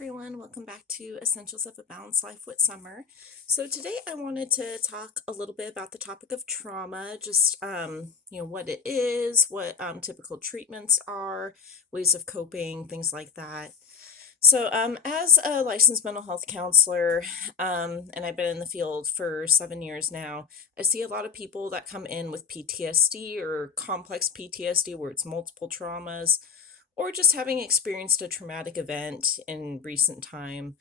everyone. Welcome back to Essentials of a Balanced Life with Summer. So today I wanted to talk a little bit about the topic of trauma, just what it is, what typical treatments are, ways of coping, things like that. So as a licensed mental health counselor, and I've been in the field for 7 years now, I see a lot of people that come in with PTSD or complex PTSD where it's multiple traumas or just having experienced a traumatic event in recent time.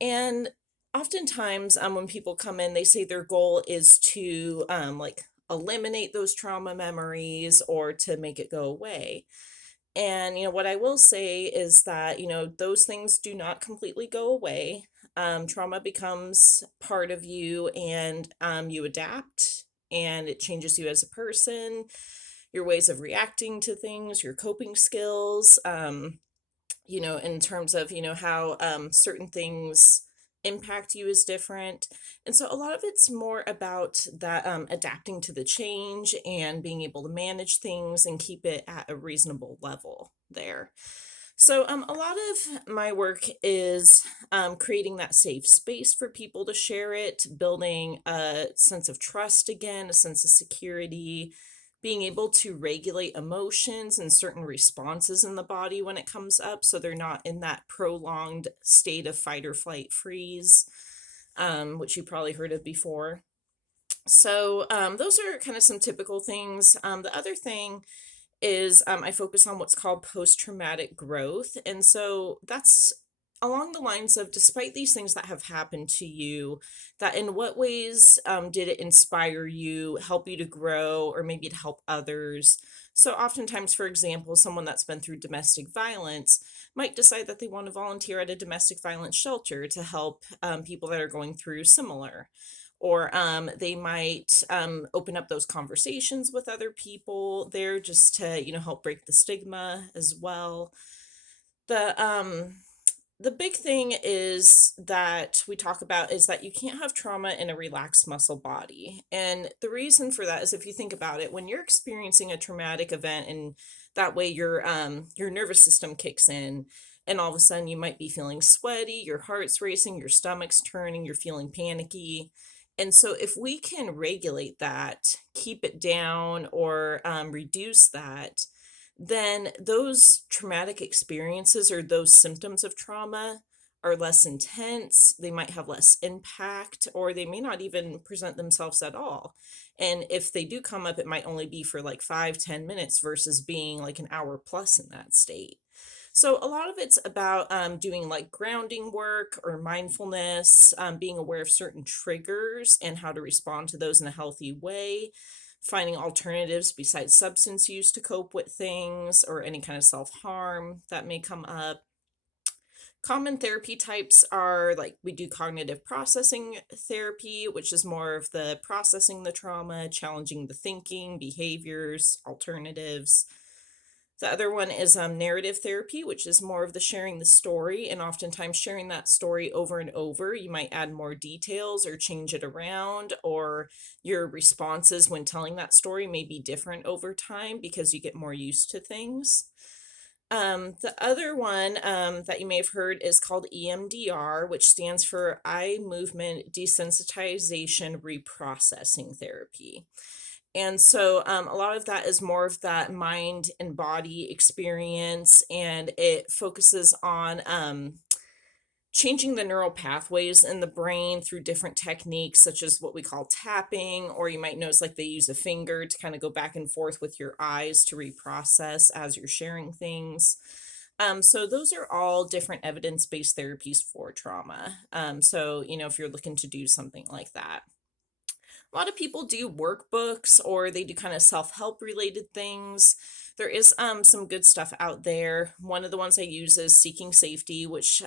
And oftentimes, when people come in, they say their goal is to eliminate those trauma memories or to make it go away. And what I will say is that those things do not completely go away. Trauma becomes part of you, and you adapt, and it changes you as a person, your ways of reacting to things, your coping skills, in terms of, how certain things impact you is different. And so a lot of it's more about that adapting to the change and being able to manage things and keep it at a reasonable level there. So a lot of my work is creating that safe space for people to share it, building a sense of trust again, a sense of security, being able to regulate emotions and certain responses in the body when it comes up so they're not in that prolonged state of fight or flight freeze, which you probably heard of before. So those are kind of some typical things. The other thing is I focus on what's called post traumatic growth. And so that's along the lines of despite these things that have happened to you, that in what ways did it inspire you, help you to grow, or maybe to help others? So, oftentimes, for example, someone that's been through domestic violence might decide that they want to volunteer at a domestic violence shelter to help people that are going through similar. Or they might open up those conversations with other people there just to, help break the stigma as well. The big thing is that we talk about is that you can't have trauma in a relaxed muscle body. And the reason for that is if you think about it, when you're experiencing a traumatic event and that way your nervous system kicks in and all of a sudden you might be feeling sweaty, your heart's racing, your stomach's turning, you're feeling panicky. And so if we can regulate that, keep it down or reduce that, then those traumatic experiences or those symptoms of trauma are less intense. They might have less impact, or they may not even present themselves at all. And if they do come up, it might only be for like 5, 10 minutes versus being like an hour plus in that state. So a lot of it's about doing like grounding work or mindfulness, being aware of certain triggers and how to respond to those in a healthy way, finding alternatives besides substance use to cope with things or any kind of self-harm that may come up. Common therapy types are like we do cognitive processing therapy, which is more of the processing the trauma, challenging the thinking, behaviors, alternatives. The other one is narrative therapy, which is more of the sharing the story and oftentimes sharing that story over and over. You might add more details or change it around, or your responses when telling that story may be different over time because you get more used to things. The other one that you may have heard is called EMDR, which stands for Eye Movement Desensitization Reprocessing Therapy. And so a lot of that is more of that mind and body experience, and it focuses on changing the neural pathways in the brain through different techniques, such as what we call tapping, or you might notice like they use a finger to kind of go back and forth with your eyes to reprocess as you're sharing things. So those are all different evidence-based therapies for trauma. So if you're looking to do something like that. A lot of people do workbooks or they do kind of self-help related things. There is some good stuff out there. One of the ones I use is Seeking Safety, which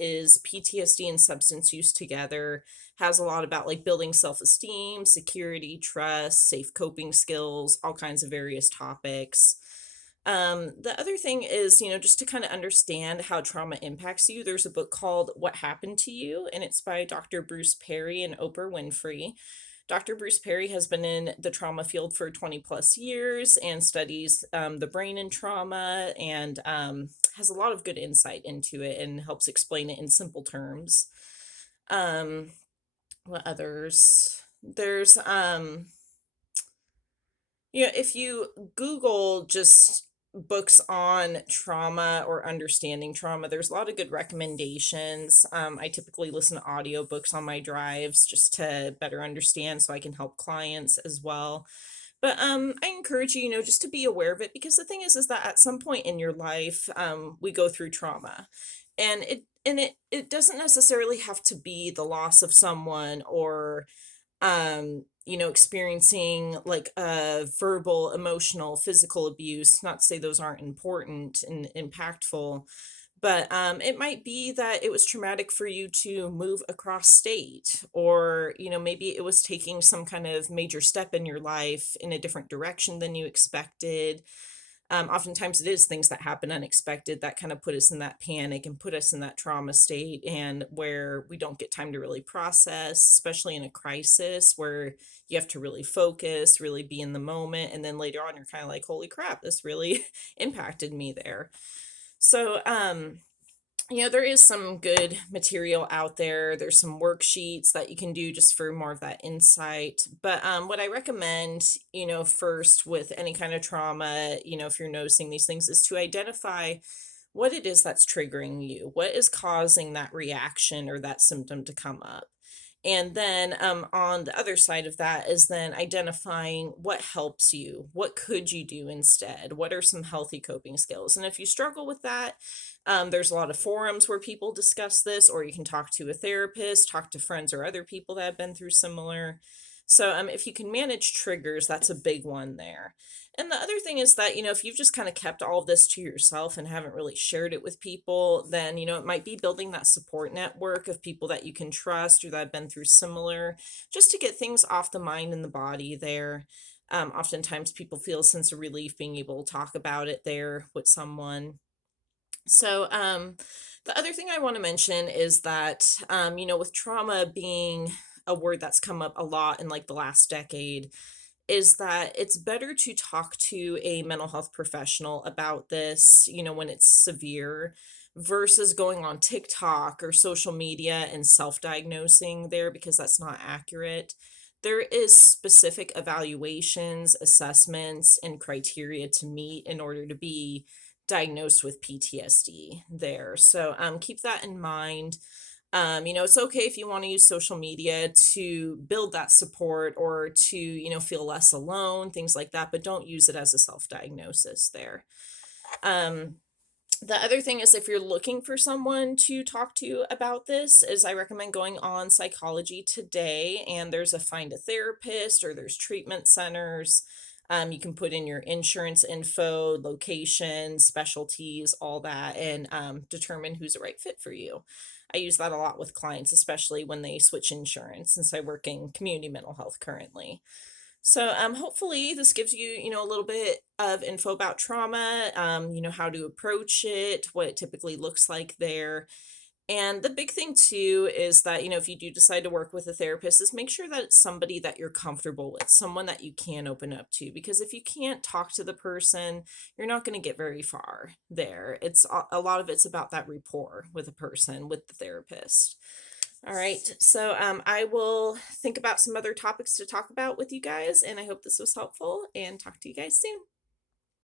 is PTSD and substance use together. Has a lot about like building self-esteem, security, trust, safe coping skills, all kinds of various topics. The other thing is, just to kind of understand how trauma impacts you, there's a book called What Happened to You, and it's by Dr. Bruce Perry and Oprah Winfrey. Dr. Bruce Perry has been in the trauma field for 20 plus years and studies the brain and trauma and has a lot of good insight into it and helps explain it in simple terms. Um, what others? There's if you Google just books on trauma or understanding trauma, there's a lot of good recommendations. I typically listen to audiobooks on my drives just to better understand so I can help clients as well. But I encourage you, just to be aware of it because the thing is that at some point in your life, we go through trauma, and it doesn't necessarily have to be the loss of someone or experiencing like verbal, emotional, physical abuse. Not to say those aren't important and impactful, but it might be that it was traumatic for you to move across state, or maybe it was taking some kind of major step in your life in a different direction than you expected. Oftentimes it is things that happen unexpected that kind of put us in that panic and put us in that trauma state, and where we don't get time to really process, especially in a crisis where you have to really focus, really be in the moment, and then later on you're kind of like, holy crap, this really impacted me there. So there is some good material out there. There's some worksheets that you can do just for more of that insight. But what I recommend, first with any kind of trauma, if you're noticing these things, is to identify what it is that's triggering you. What is causing that reaction or that symptom to come up? And then on the other side of that is then identifying what helps you. What could you do instead? What are some healthy coping skills? And if you struggle with that, there's a lot of forums where people discuss this, or you can talk to a therapist, talk to friends or other people that have been through similar. So if you can manage triggers, that's a big one there. And the other thing is that, if you've just kind of kept all of this to yourself and haven't really shared it with people, then, it might be building that support network of people that you can trust or that have been through similar, just to get things off the mind and the body there. Oftentimes people feel a sense of relief being able to talk about it there with someone. So, the other thing I want to mention is that, with trauma being a word that's come up a lot in like the last decade, is that it's better to talk to a mental health professional about this, when it's severe, versus going on TikTok or social media and self diagnosing there because that's not accurate. There is specific evaluations, assessments, and criteria to meet in order to be diagnosed with PTSD there. So keep that in mind. It's okay if you want to use social media to build that support or to, feel less alone, things like that, but don't use it as a self-diagnosis there. Um, the other thing is if you're looking for someone to talk to about this, is I recommend going on Psychology Today, and there's a find a therapist or there's treatment centers. You can put in your insurance info, location, specialties, all that, and determine who's the right fit for you. I use that a lot with clients, especially when they switch insurance, since I work in community mental health currently. So, hopefully this gives you, a little bit of info about trauma, how to approach it, what it typically looks like there. And the big thing too is that, if you do decide to work with a therapist, is make sure that it's somebody that you're comfortable with, someone that you can open up to. Because if you can't talk to the person, you're not going to get very far there. A lot of it's about that rapport with a person, with the therapist. All right. So I will think about some other topics to talk about with you guys, and I hope this was helpful and talk to you guys soon.